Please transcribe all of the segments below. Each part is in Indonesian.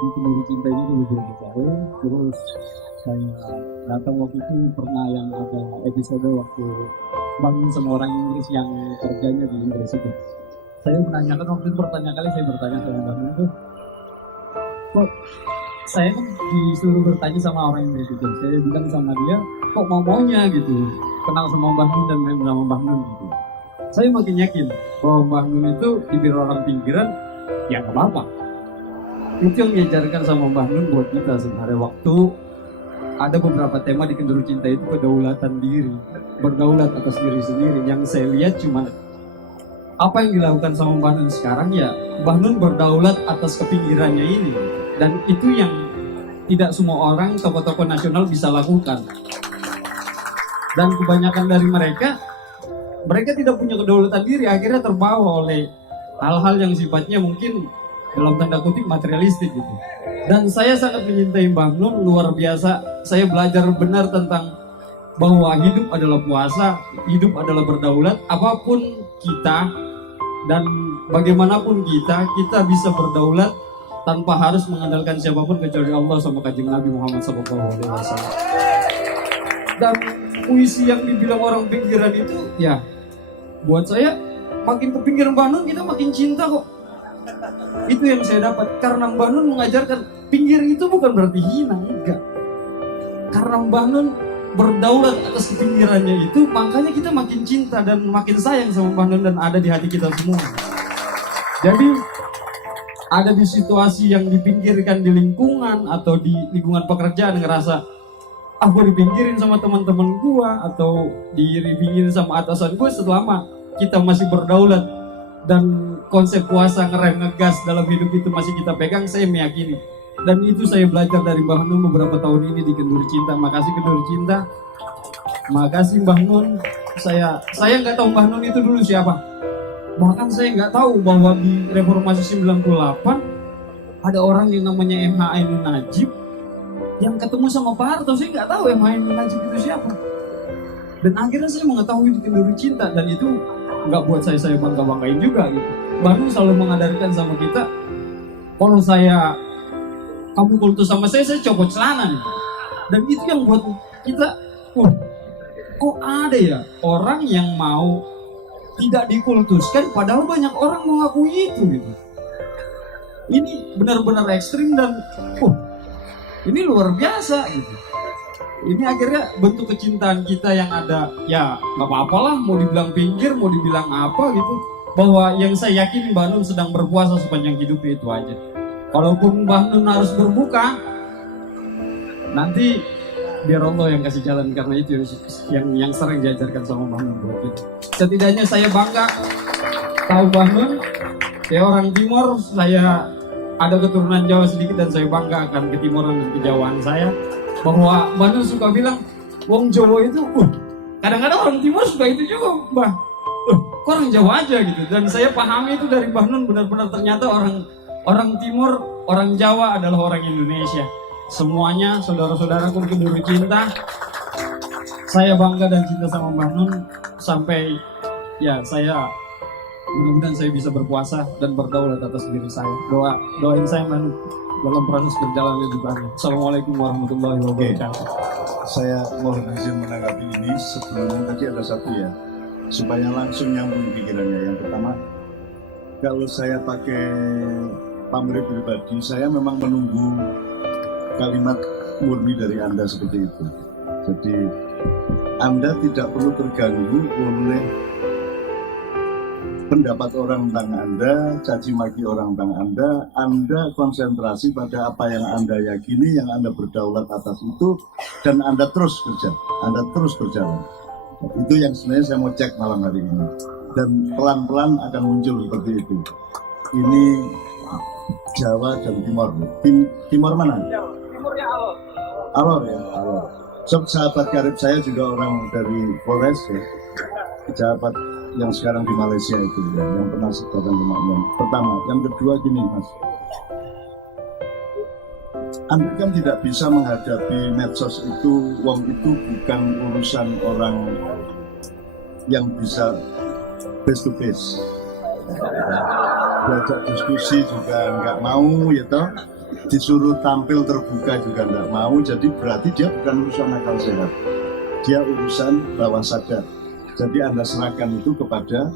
di Kenduri Cinta ini dulu berbicara, terus saya datang waktu itu pernah yang ada episode waktu bangun sama orang Inggris yang kerjanya di Inggris itu. Saya menanyakan waktu itu pertanyaan kali saya bertanya sama Bang itu, kok saya kan disuruh bertanya sama orang Inggris itu, saya bilang sama dia, kok mau maunya gitu, kenal sama Bang Nun dan main sama Bang Nun gitu. Saya makin yakin bahwa Bang Nun itu diberi orang pinggiran, ya nggak apa-apa. Itu yang diajarkan sama Mbah Nun buat kita sebenarnya waktu ada beberapa tema di Kenduri Cinta itu kedaulatan diri, berdaulat atas diri sendiri. Yang saya lihat cuma apa yang dilakukan sama Mbah Nun sekarang ya, Mbah Nun berdaulat atas kepinggirannya ini, dan itu yang tidak semua orang tokoh-tokoh nasional bisa lakukan. Dan kebanyakan dari mereka tidak punya kedaulatan diri, akhirnya terbawa oleh hal-hal yang sifatnya mungkin dalam tanda kutip materialistik gitu. Dan saya sangat menyintai Mbah Nun luar biasa. Saya belajar benar tentang bahwa hidup adalah puasa, hidup adalah berdaulat. Apapun kita dan bagaimanapun kita bisa berdaulat tanpa harus mengandalkan siapapun kecuali Allah sama kanjeng Nabi Muhammad SAW. Dan puisi yang dibilang orang pinggiran itu, ya buat saya makin ke pinggir Mbah Nun kita makin cinta kok. Itu yang saya dapat karena Mbah Nun mengajarkan pinggir itu bukan berarti hina, enggak. Karena Mbah Nun berdaulat atas pinggirannya itu, makanya kita makin cinta dan makin sayang sama Mbah Nun dan ada di hati kita semua. Jadi ada di situasi yang dipinggirkan di lingkungan atau di lingkungan pekerjaan ngerasa gue dipinggirin sama teman-teman gue atau dipinggirin sama atasan gue, selama kita masih berdaulat dan konsep puasa ngerem ngegas dalam hidup itu masih kita pegang, saya meyakini. Dan itu saya belajar dari Mbah Nun beberapa tahun ini di Kenduri Cinta. Makasih Kenduri Cinta, makasih Mbah Nun. Saya nggak tahu Mbah Nun itu dulu siapa. Bahkan saya nggak tahu bahwa di Reformasi 98 ada orang yang namanya MH Ainun Najib yang ketemu sama Pak Harto. Saya nggak tahu MH Ainun Najib itu siapa. Dan akhirnya saya mengetahui di Kenduri Cinta, dan itu nggak buat saya bangga-banggain juga gitu. Mbah Nun selalu mengadarkan sama kita, kalau kamu kultus sama saya copot celana nih. Dan itu yang buat kita, kok ada ya orang yang mau tidak dikultuskan padahal banyak orang mengakui itu gitu. Ini benar-benar ekstrim dan ini luar biasa gitu. Ini akhirnya bentuk kecintaan kita yang ada, ya nggak apa-apalah mau dibilang pinggir, mau dibilang apa gitu. Bahwa yang saya yakin Mbah Nun sedang berpuasa sepanjang hidupnya itu aja. Kalaupun Mbah Nun harus berbuka, nanti biar Allah yang kasih jalan, karena itu yang sering diajarkan sama Mbah Nun buat kita. Setidaknya saya bangga tahu Mbah Nun. Saya orang Timur, saya ada keturunan Jawa sedikit dan saya bangga akan ketimuran dan kejawaan saya. Bahwa Mbah Nun suka bilang, wong Jawa itu, kadang-kadang orang Timur suka itu juga, Mbah. Kok orang Jawa aja gitu. Dan saya pahami itu dari Mbah Nun, benar-benar ternyata orang Timur, orang Jawa adalah orang Indonesia. Semuanya saudara-saudaraku Kenduri Cinta. Saya bangga dan cinta sama Mbah Nun sampai ya saya mudah-mudahan saya bisa berpuasa dan berdaulat atas diri saya. Doain saya Mbah Nun dalam proses berjalan lebih banyak. Assalamualaikum warahmatullahi wabarakatuh. Saya mohon izin menanggapi ini. Sebelumnya tadi ada satu ya, supaya langsung nyambung pikirannya. Yang pertama, kalau saya pakai pamrih pribadi, saya memang menunggu kalimat murni dari Anda seperti itu. Jadi Anda tidak perlu terganggu oleh pendapat orang tentang Anda, caci maki orang tentang Anda konsentrasi pada apa yang Anda yakini, yang Anda berdaulat atas itu, dan Anda terus kerja, Anda terus berjalan. Itu yang sebenarnya saya mau cek malam hari ini. Dan pelan-pelan akan muncul seperti itu. Ini Jawa dan Timur. Timur mana? Timurnya Alor. Alor ya, Alor. Sahabat karib saya juga orang dari Polres ya. Sahabat yang sekarang di Malaysia itu ya, yang pernah datang ke Makmum. Pertama, yang kedua gini Mas, Anda kan tidak bisa menghadapi medsos itu, wong itu bukan urusan orang yang bisa face to face. Diajak diskusi juga nggak mau ya toh. disuruh tampil terbuka juga tidak mau. Jadi berarti dia bukan urusan akal sehat, dia urusan bawah sadar. Jadi Anda serahkan itu kepada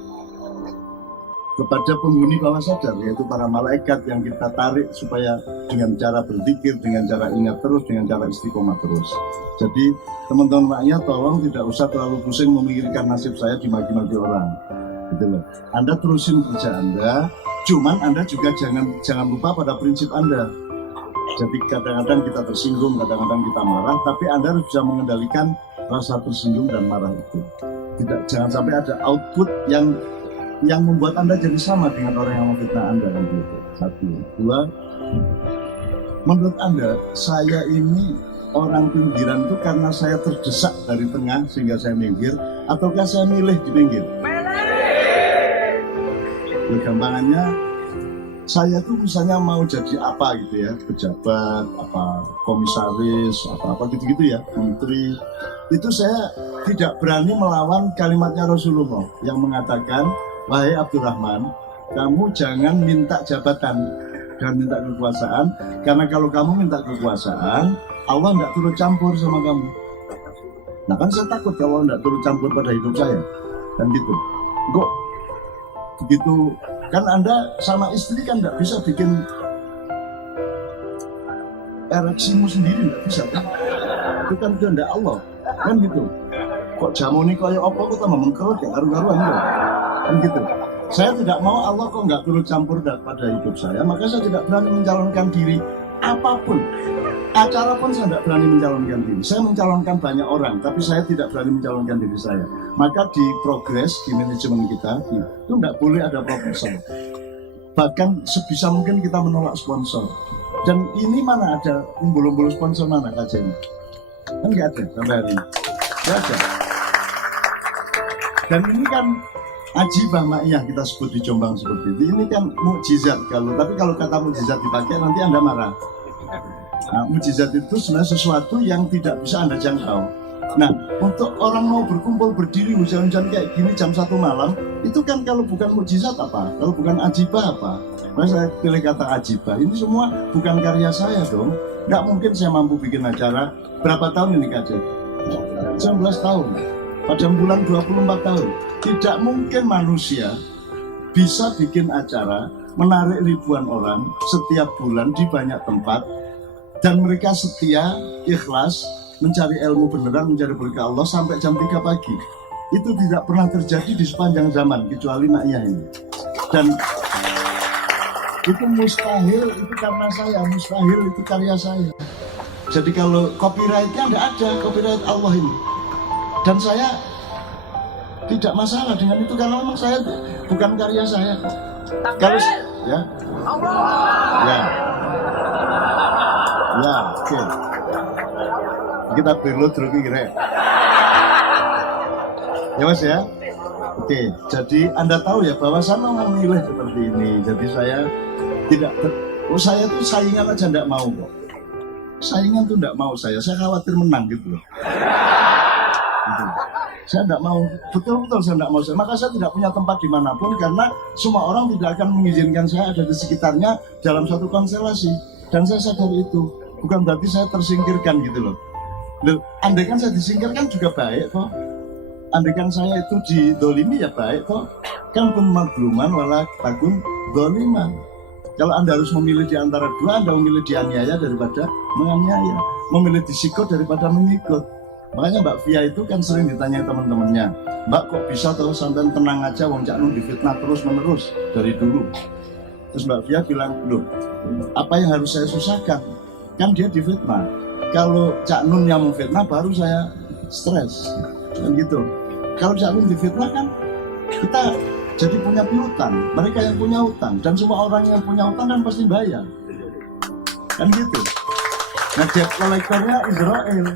penghuni bawah sadar, yaitu para malaikat yang kita tarik supaya dengan cara berzikir, dengan cara ingat terus, dengan cara istiqomah terus. Jadi teman-teman maknya tolong tidak usah terlalu pusing memikirkan nasib saya dimaki-maki orang, gitu loh. Anda terusin kerja Anda, cuman Anda juga jangan lupa pada prinsip Anda. Jadi kadang-kadang kita tersinggung, kadang-kadang kita marah, tapi Anda harus bisa mengendalikan rasa tersinggung dan marah itu. Jangan sampai ada output yang membuat Anda jadi sama dengan orang yang memfitnah Anda kan gitu. Satu, dua. Menurut Anda, saya ini orang pinggiran itu karena saya terdesak dari tengah sehingga saya minggir, ataukah saya milih di pinggir? Ya, gampangannya, saya tuh misalnya mau jadi apa gitu ya, pejabat, apa komisaris, apa gitu-gitu ya, menteri. Itu saya tidak berani melawan kalimatnya Rasulullah yang mengatakan, wahai Abdurrahman, kamu jangan minta jabatan dan minta kekuasaan, karena kalau kamu minta kekuasaan, Allah tidak turut campur sama kamu. Nah kan saya takut kalau Allah tidak turut campur pada hidup saya, dan gitu. Kok begitu? Kan Anda sama istri kan tidak bisa bikin ereksimu sendiri, tidak bisa kan? Itu kan kehendak Allah, kan gitu. Kok jamu ini kayak apa, kok tambah mengkerut ya, karu-karuan gitu. Kan gitu. Saya tidak mau Allah kok nggak turut campur pada hidup saya, maka saya tidak berani mencalonkan diri apapun. Acara pun saya tidak berani mencalonkan diri. Saya mencalonkan banyak orang, tapi saya tidak berani mencalonkan diri saya. Maka di progres, di manajemen kita, itu tidak boleh ada proposal. Bahkan sebisa mungkin kita menolak sponsor. Dan ini mana ada umbul-umbul sponsor mana kajian? Kan nggak ada sampai hari ini. Nggak ada. Dan ini kan ajibah ma'iyah kita sebut di Jombang seperti itu. Ini kan mukjizat tapi kalau kata mukjizat dipakai nanti Anda marah. Nah, mukjizat itu sebenarnya sesuatu yang tidak bisa Anda jangkau. Nah, untuk orang mau berkumpul berdiri hujan-hujan kayak gini jam 1 malam, itu kan kalau bukan mukjizat apa? Kalau bukan ajibah apa? Nah, saya pilih kata ajibah. Ini semua bukan karya saya dong. Nggak mungkin saya mampu bikin acara. Berapa tahun ini Kak? 19 tahun. Pada bulan 24 tahun. Tidak mungkin manusia bisa bikin acara, menarik ribuan orang setiap bulan di banyak tempat, dan mereka setia, ikhlas, mencari ilmu beneran, mencari berkah Allah sampai jam 3 pagi. Itu tidak pernah terjadi di sepanjang zaman, kecuali Ma'iyah ini. Dan itu mustahil, itu karena saya, mustahil itu karya saya. Jadi kalau copyright-nya tidak ada, copyright Allah ini. Dan saya tidak masalah dengan itu karena memang saya bukan karya saya. Kalau ya, oke. Kita berlo terus kira. Ya Mas ya. Oke, jadi Anda tahu ya bahwa saya mau memilih seperti ini. Jadi saya tidak saya tuh saingan aja tidak mau kok. Saingan tuh tidak mau saya khawatir menang gitu loh. Gitu. Saya tidak mau, betul-betul saya tidak mau. Maka saya tidak punya tempat dimanapun karena semua orang tidak akan mengizinkan saya ada di sekitarnya dalam suatu konstelasi. Dan saya sadar itu, bukan berarti saya tersingkirkan gitu loh. Andaikan saya disingkirkan juga baik kok. Andaikan saya itu didolimi ya baik kok. Kan pun magluman wala takun doliman. Kalau Anda harus memilih di antara dua, Anda memilih dianiaya daripada menganiaya, memilih disikut daripada mengikut. Makanya Mbak Fia itu kan sering ditanya teman-temannya, Mbak kok bisa terus sampai tenang aja, wong Cak Nun difitnah terus-menerus dari dulu. Terus Mbak Fia bilang, loh, apa yang harus saya susahkan? Kan dia difitnah. Kalau Cak Nun yang memfitnah baru saya stres, kan gitu. Kalau Cak Nun difitnah kan kita jadi punya piutang, mereka yang punya utang, dan semua orang yang punya utang kan pasti bayar, kan gitu. Nah, debt kolektornya Israel.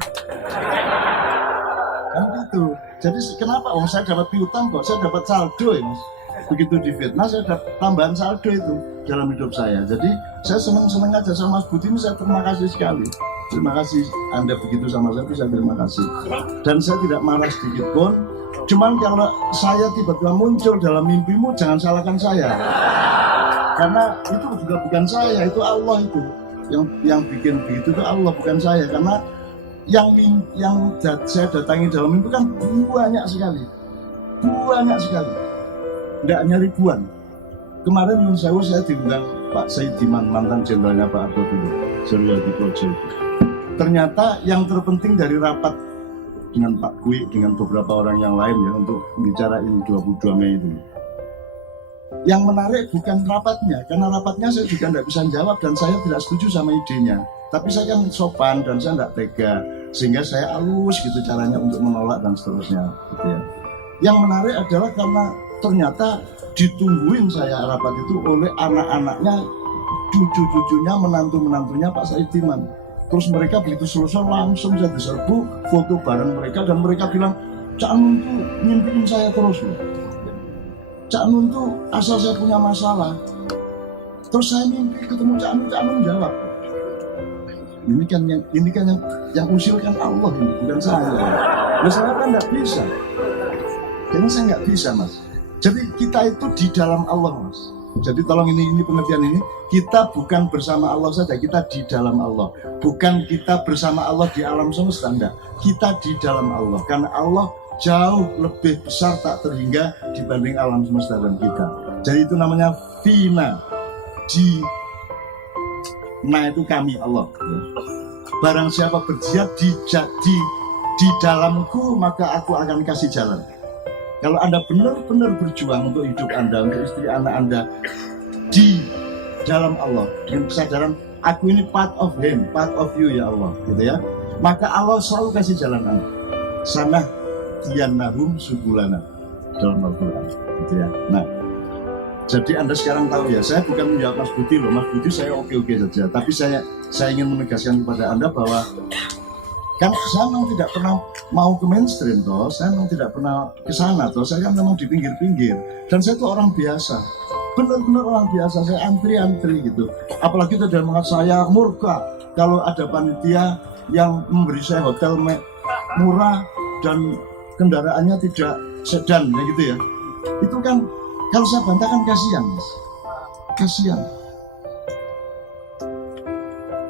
Kan gitu. Jadi kenapa? Saya dapat piutang kok, saya dapat saldo ya Mas. Begitu difitnah saya dapat tambahan saldo itu dalam hidup saya. Jadi saya senang-senang aja sama Mas Budi ini, saya terima kasih sekali. Terima kasih Anda begitu sama saya terima kasih. Dan saya tidak marah sedikit pun. Cuman kalau saya tiba-tiba muncul dalam mimpimu, jangan salahkan saya. Karena itu juga bukan saya, itu Allah itu. yang bikin begitu itu Allah, bukan saya. Karena yang saya datangi dalam mimpi kan banyak sekali, nggak hanya ribuan. Kemarin Yun Sewu saya diundang Pak Saidiman, mantan jenderalnya Pak Arto dulu, Surya di Projo. Ternyata yang terpenting dari rapat dengan Pak Kui, dengan beberapa orang yang lain ya, untuk bicarain 22 Mei itu, yang menarik bukan rapatnya, karena rapatnya saya juga tidak bisa jawab dan saya tidak setuju sama idenya. Tapi saya kan sopan dan saya tidak tega, sehingga saya halus gitu caranya untuk menolak dan seterusnya gitu ya. Yang menarik adalah karena ternyata ditungguin saya rapat itu oleh anak-anaknya, cucu-cucunya, menantu-menantunya Pak Saidiman. Terus mereka begitu selesai langsung saya diserbu foto bareng mereka, dan mereka bilang, Cak Nun tuh nyimpiin saya terus loh. Cak Nun tuh asal saya punya masalah, terus saya mimpi ketemu Cak Nun jawab. Ini kan yang usilkan Allah ini, bukan saya. Nah, saya kan nggak bisa, karena saya nggak bisa, Mas. Jadi kita itu di dalam Allah, Mas. Jadi tolong ini pengertian ini, kita bukan bersama Allah saja, kita di dalam Allah. Bukan kita bersama Allah di alam semesta, enggak. Kita di dalam Allah, karena Allah jauh lebih besar tak terhingga dibanding alam semesta dan kita. Jadi itu namanya Vina. Nah itu kami Allah. Barang siapa berjihad di dalamku, maka aku akan kasih jalan. Kalau Anda benar-benar berjuang untuk hidup Anda, untuk istri anak Anda di dalam Allah, dengan kesadaran aku ini part of Him, part of you ya Allah, gitu ya. Maka Allah selalu kasih jalan Anda. Sana diannahum subulana dalam Al-Quran, gitu ya. Nah, jadi Anda sekarang tahu ya, saya bukan menjawab Mas Budi loh, Mas Budi saya oke-oke saja, tapi saya ingin menegaskan kepada Anda bahwa kan saya memang tidak pernah mau ke mainstream toh, saya memang tidak pernah ke sana toh, saya kan memang di pinggir-pinggir, dan saya itu orang biasa, benar-benar orang biasa, saya antri gitu. Apalagi itu dalam saya murka kalau ada panitia yang memberi saya hotel murah dan kendaraannya tidak sedan ya gitu ya. Itu kan kalau saya bantah kan kasihan, Mas. Kasihan.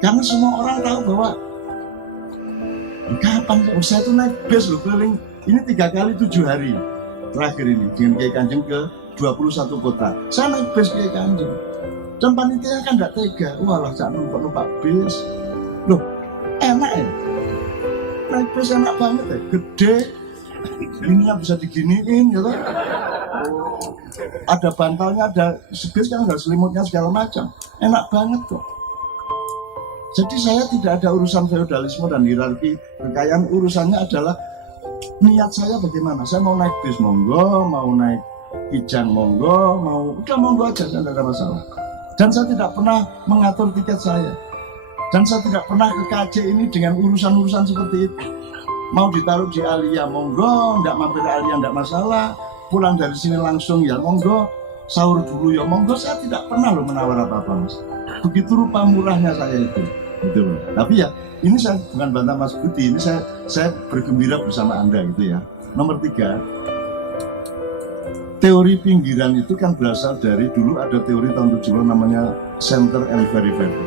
Karena semua orang tahu bahwa kapan saya tuh naik bus loh keliling ini 3 kali 7 hari terakhir ini dengan Kiai Kanjeng ke 21 kota. Saya naik bus Kiai Kanjeng. Dan panitia kan enggak tega. Walah Cak Nun numpak bis. Loh, enak ya? Naik bus enak banget ya, gede. Ininya bisa diginiin gitu. Ada bantalnya, ada sebis kan, ada selimutnya segala macam. Enak banget kok. Jadi saya tidak ada urusan feodalisme dan hierarki kekayaan. Urusannya adalah niat saya bagaimana. Saya mau naik bis monggo, mau naik kijang monggo, udah monggo aja, tidak ada masalah. Dan saya tidak pernah mengatur tiket saya. Dan saya tidak pernah ke KJ ini dengan urusan-urusan seperti itu. Mau ditaruh di Alia monggo, nggak mampir ke Alia nggak masalah. Pulang dari sini langsung ya monggo, sahur dulu ya monggo. Saya tidak pernah loh menawar apa-apa, Mas. Begitu rupa murahnya saya itu, gitu loh. Tapi ya ini saya bukan bantah Mas Budi, ini saya bergembira bersama Anda gitu ya. Nomor 3, teori pinggiran itu kan berasal dari dulu ada teori tahun 70 namanya center and periphery.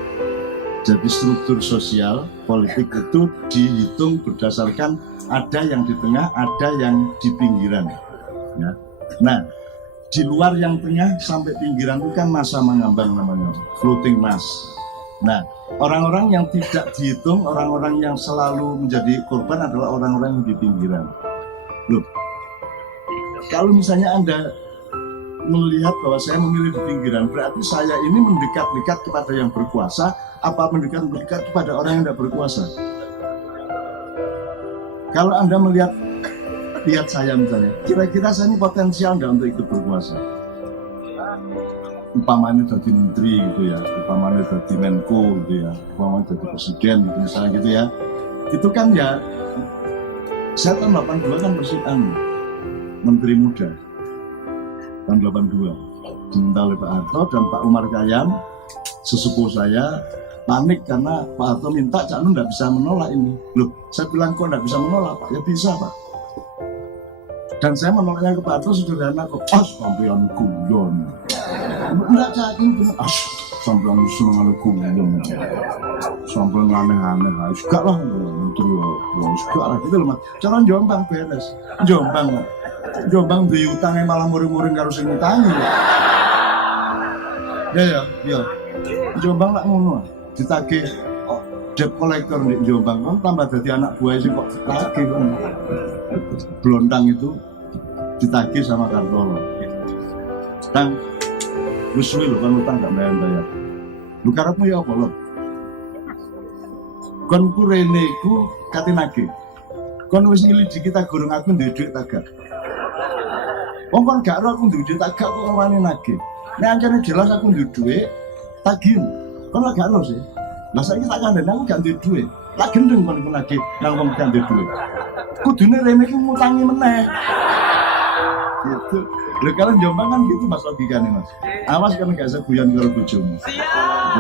Jadi struktur sosial politik itu dihitung berdasarkan ada yang di tengah, ada yang di pinggiran. Ya. Nah, di luar yang tengah sampai pinggiran itu kan massa mengambang namanya, floating mass. Nah, orang-orang yang tidak dihitung, orang-orang yang selalu menjadi korban adalah orang-orang yang di pinggiran. Loh, kalau misalnya Anda melihat bahwa saya memilih di pinggiran, berarti saya ini mendekat-dekat kepada yang berkuasa, apa mendekat kepada orang yang tidak berkuasa? Kalau Anda lihat saya misalnya, kira-kira saya ini potensial nggak untuk ikut berkuasa? Umpamanya jadi menteri gitu ya, umpamanya jadi Menko gitu ya, umpamanya jadi presiden gitu misalnya gitu ya. Itu kan ya, saya tahun 82 kan presiden, menteri muda. Tahun 82 diminta oleh Pak Harto dan Pak Umar Khayyam, sesepuh saya, panik karena Pak Harto minta, Cak Nun nggak bisa menolak ini. Loh, saya bilang kok nggak bisa menolak Pak? Ya bisa Pak. Dan saya menolaknya ke Pak Harto sederhana kok, sampai yang guyon. Enggak Cak Nun, sampai seneng gunung, sampai aneh-aneh, suka lah, terus suka lah gitu loh mas. Cara Jombang beres, Jombang di utangnya malah muring-muring karo sing utangi. Ya, Jombang lah ngono, ditagih debt collector di Jombang kan tambah jadi anak buah sih kok ditagih kan. Blontang itu ditagih sama Kartolo. Tang, lu suwi lo kan utang gak bayar. Lu karepmu ya apa lo? Kon ku rene iku kate nagih. Kon wis iliji kita gurung aku duwe dhuwit tak gak. Wong kon gak ro aku duwe dhuwit tak gak kok wani nagih. Nek ancane jelas aku duwe dhuwit, tagih. Kon lak gak ro sih. Lah saiki tak kandhani aku gak duwe dhuwit. Lak gendeng kon nagih nang wong gak duwe dhuwit. Kudune rene iki ngutangi meneh. Gitu. Lho kalau Jombang kan gitu mas logikanya mas. Awas kan gak sebuyan kalau bojomu.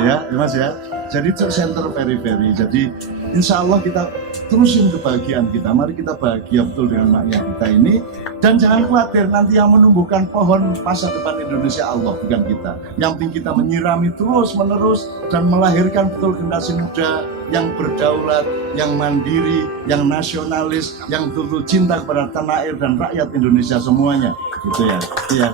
Ya mas ya. Jadi center peri-peri. Jadi insya Allah kita terusin kebahagiaan kita. Mari kita bahagia betul dengan maknya kita ini. Dan jangan khawatir nanti yang menumbuhkan pohon masa depan Indonesia Allah bukan kita. Yang penting kita menyirami terus menerus dan melahirkan betul generasi muda yang berdaulat, yang mandiri, yang nasionalis, yang betul-betul cinta kepada tanah air dan rakyat Indonesia semuanya. Gitu ya. Iya.